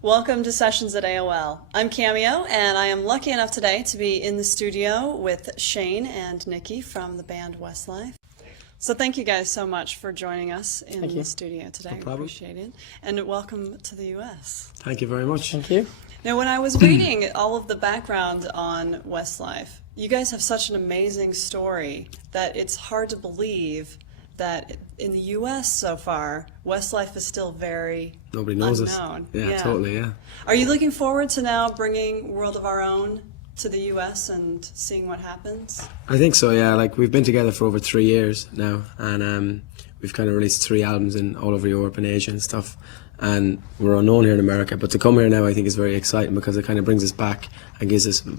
Welcome to Sessions at AOL. I'm Cameo, and I am lucky enough today to be in the studio with Shane and Nicky from the band Westlife. So thank you guys so much for joining us in the studio today. No problem. Appreciate it. And welcome to the U.S. Thank you very much. Thank you. Now, when I was reading all of the background on Westlife, you guys have such an amazing story that it's hard to believe that in the U.S. so far, Westlife is still very Nobody knows unknown. us. Yeah, totally, yeah. Are you looking forward to now bringing World of Our Own to the U.S. and seeing what happens? I think so, yeah. Like, we've been together for over 3 years now, and we've kind of released 3 albums in all over Europe and Asia and stuff, and we're unknown here in America. But to come here now, I think is very exciting because it kind of brings us back and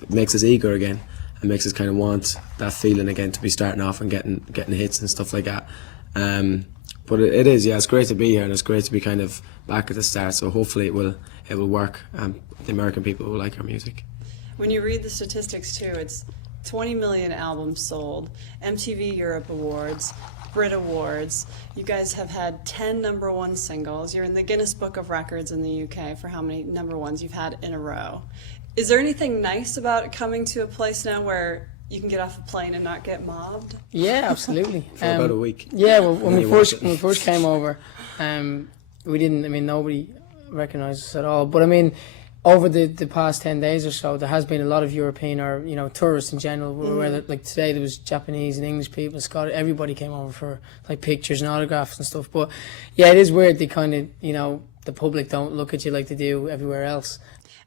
makes us eager again, and makes us kind of want that feeling again to be starting off and getting hits and stuff like that. But it is, yeah, it's great to be here, and it's great to be kind of back at the start. So hopefully it will work. The American people will like our music. When you read the statistics too, it's 20 million albums sold, MTV Europe Awards, Brit Awards. You guys have had 10 #1 singles. You're in the Guinness Book of Records in the UK for how many #1s you've had in a row. Is there anything nice about coming to a place now where you can get off a plane and not get mobbed? Yeah, absolutely. For about a week. Yeah, well, when we first came over, we didn't. I mean, nobody recognised us at all. But I mean, over the past 10 days or so, there has been a lot of European or tourists in general. Whether like today there was Japanese and English people, Scottish. Everybody came over for like pictures and autographs and stuff. But yeah, it is weird. They kind of the public don't look at you like they do everywhere else.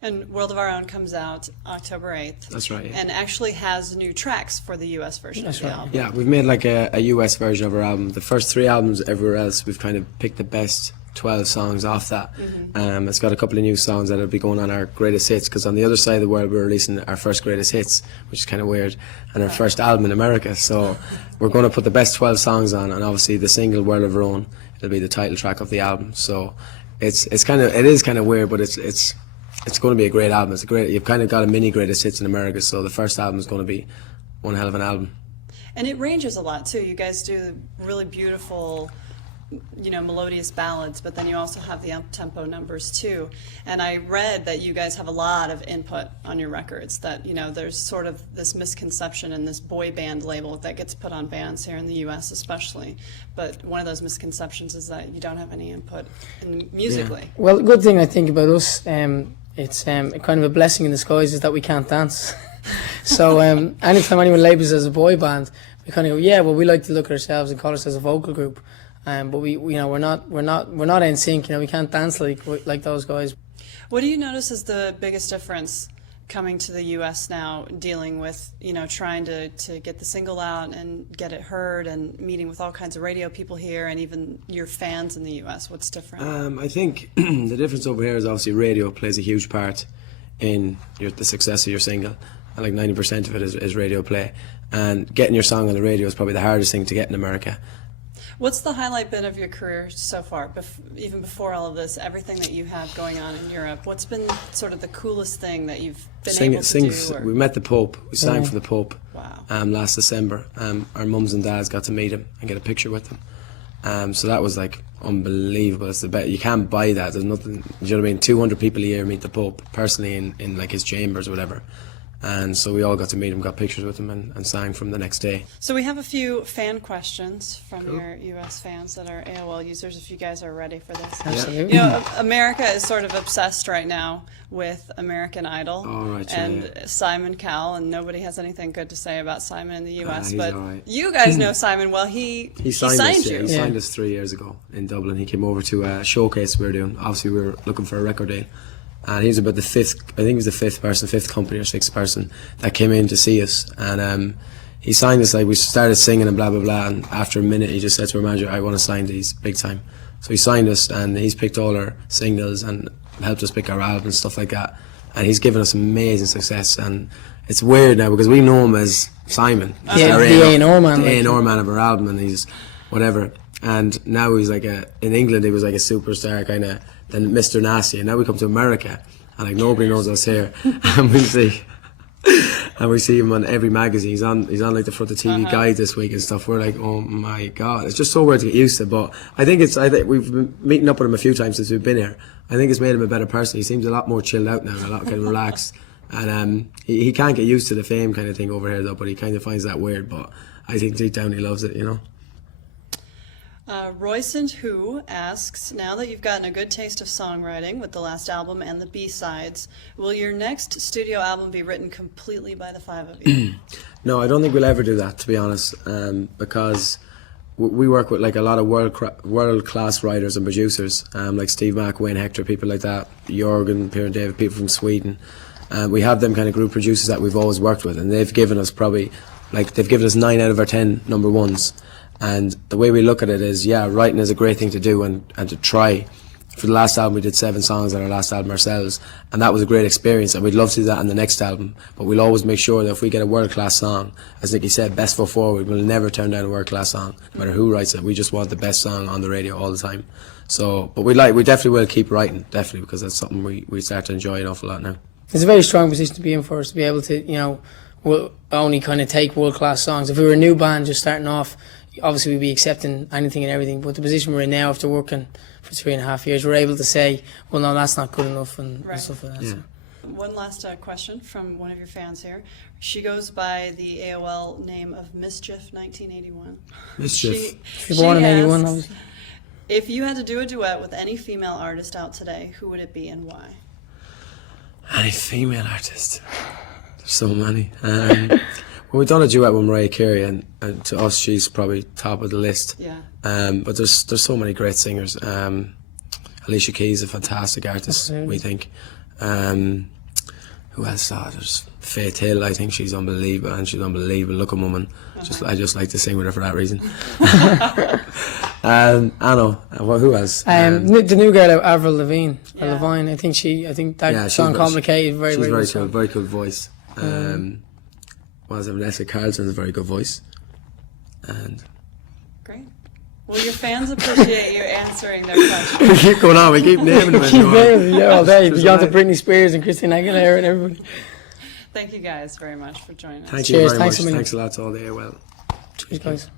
And World of Our Own comes out October 8th. That's right, yeah. And actually has new tracks for the US version of the album. Yeah, we've made like a US version of our album. The first 3 albums everywhere else, we've kind of picked the best 12 songs off that. It's got a couple of new songs that'll be going on our greatest hits, because on the other side of the world we're releasing our first greatest hits, which is kind of weird, and our first album in America. So we're going to put the best 12 songs on, and obviously the single World of Our Own, it'll be the title track of the album. So it is kind of weird, but it's going to be a great album. You've kind of got a mini greatest hits in America, so the first album is going to be one hell of an album. And it ranges a lot too. You guys do really beautiful, melodious ballads, but then you also have the up-tempo numbers too. And I read that you guys have a lot of input on your records, that there's sort of this misconception and this boy band label that gets put on bands here in the US especially. But one of those misconceptions is that you don't have any input musically. Yeah. Well, the good thing I think about us, it's kind of a blessing in disguise, is that we can't dance. So anytime anyone labels us as a boy band, we kind of go, yeah, well, we like to look at ourselves and call ourselves a vocal group. But we're not NSYNC. We can't dance like those guys. What do you notice is the biggest difference coming to the U.S. now, dealing with trying to get the single out and get it heard, and meeting with all kinds of radio people here, and even your fans in the U.S.? What's different? I think the difference over here is obviously radio plays a huge part in the success of your single, and like 90% of it is radio play. And getting your song on the radio is probably the hardest thing to get in America. What's the highlight bit of your career so far, even before all of this, everything that you have going on in Europe? What's been sort of the coolest thing that you've been able to do? We met the Pope. We sang for the Pope. Wow. Last December. Our mums and dads got to meet him and get a picture with him. So that was like unbelievable. It's the best. You can't buy that. There's nothing. You know what I mean? 200 people a year meet the Pope personally in like his chambers or whatever. And so we all got to meet him, got pictures with him, and sang from the next day. So we have a few fan questions from your U.S. fans that are AOL users, if you guys are ready for this. Absolutely. America is sort of obsessed right now with American Idol Simon Cowell, and nobody has anything good to say about Simon in the U.S. But you guys know Simon well. He signed us, you. He signed us 3 years ago in Dublin. He came over to a showcase we were doing. Obviously, we were looking for a record deal. And he was about the fifth company or 6th person that came in to see us. And he signed us, like we started singing and blah, blah, blah. And after a minute, he just said to our manager, I want to sign these big time. So he signed us, and he's picked all our singles and helped us pick our albums and stuff like that. And he's given us amazing success. And it's weird now because we know him as Simon. Yeah, the A&R man. The A&R man of our album, and he's whatever. And now he's like in England, he was like a superstar kind of, then Mr. Nasty, and now we come to America, and like nobody knows us here, and we see, and we see him on every magazine. He's on like the front of TV Guide this week and stuff. We're like, oh my god, it's just so weird to get used to. But I think we've been meeting up with him a few times since we've been here. I think it's made him a better person. He seems a lot more chilled out now, and a lot kind of relaxed. And he can't get used to the fame kind of thing over here though. But he kind of finds that weird. But I think deep down he loves it, you know. Roysand Who asks, now that you've gotten a good taste of songwriting with the last album and the B-sides, will your next studio album be written completely by the five of you? No, I don't think we'll ever do that, to be honest, because we work with like a lot of world class writers and producers, like Steve Mack, Wayne Hector, people like that, Jorgen, Pierre and David, people from Sweden. We have them kind of group producers that we've always worked with, and they've given us they've given us 9 out of our 10 number ones. And the way we look at it is, yeah, writing is a great thing to do and to try. For the last album, we did 7 songs on our last album ourselves, and that was a great experience, and we'd love to do that on the next album. But we'll always make sure that if we get a world-class song, as Nicky said, best foot forward, we'll never turn down a world-class song, no matter who writes it. We just want the best song on the radio all the time. So, but we definitely will keep writing, definitely, because that's something we start to enjoy an awful lot now. It's a very strong position to be in for us, to be able to, you know, we'll only kind of take world-class songs. If we were a new band just starting off, obviously we'd be accepting anything and everything, but the position we're in now, after working for 3.5 years, we're able to say, well, no, that's not good enough, and stuff like that. Yeah. So. One last question from one of your fans here. She goes by the AOL name of Mischief1981. Mischief. She was born in 81, obviously. If you had to do a duet with any female artist out today, who would it be and why? Any female artist? There's so many. Well, we've done a duet with Mariah Carey, and to us, she's probably top of the list. Yeah. But there's so many great singers. Alicia Keys is a fantastic artist, Absolutely. we think. Who else? There's Faith Hill. I think she's unbelievable, and she's an unbelievable looking woman. I just like to sing with her for that reason. I know. Who else? The new girl, Avril Lavigne, or Yeah. Levine. I think that Yeah, song "Complicated" very, she's very, very good cool. song. Very good voice. Vanessa Carlton's a very good voice. And Great. Well, your fans appreciate you answering their questions. we keep going on. We keep naming them. Keep naming them, all day. Just Beyond to amazing. Britney Spears and Christina Aguilera and everybody. Thank you guys very much for joining us. Thank you Cheers, very thanks much. a million. Thanks a lot to all the AOL. Cheers, guys.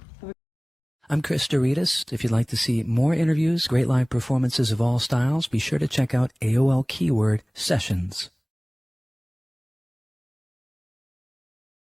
I'm Chris Doritas. If you'd like to see more interviews, great live performances of all styles, be sure to check out AOL Keyword Sessions.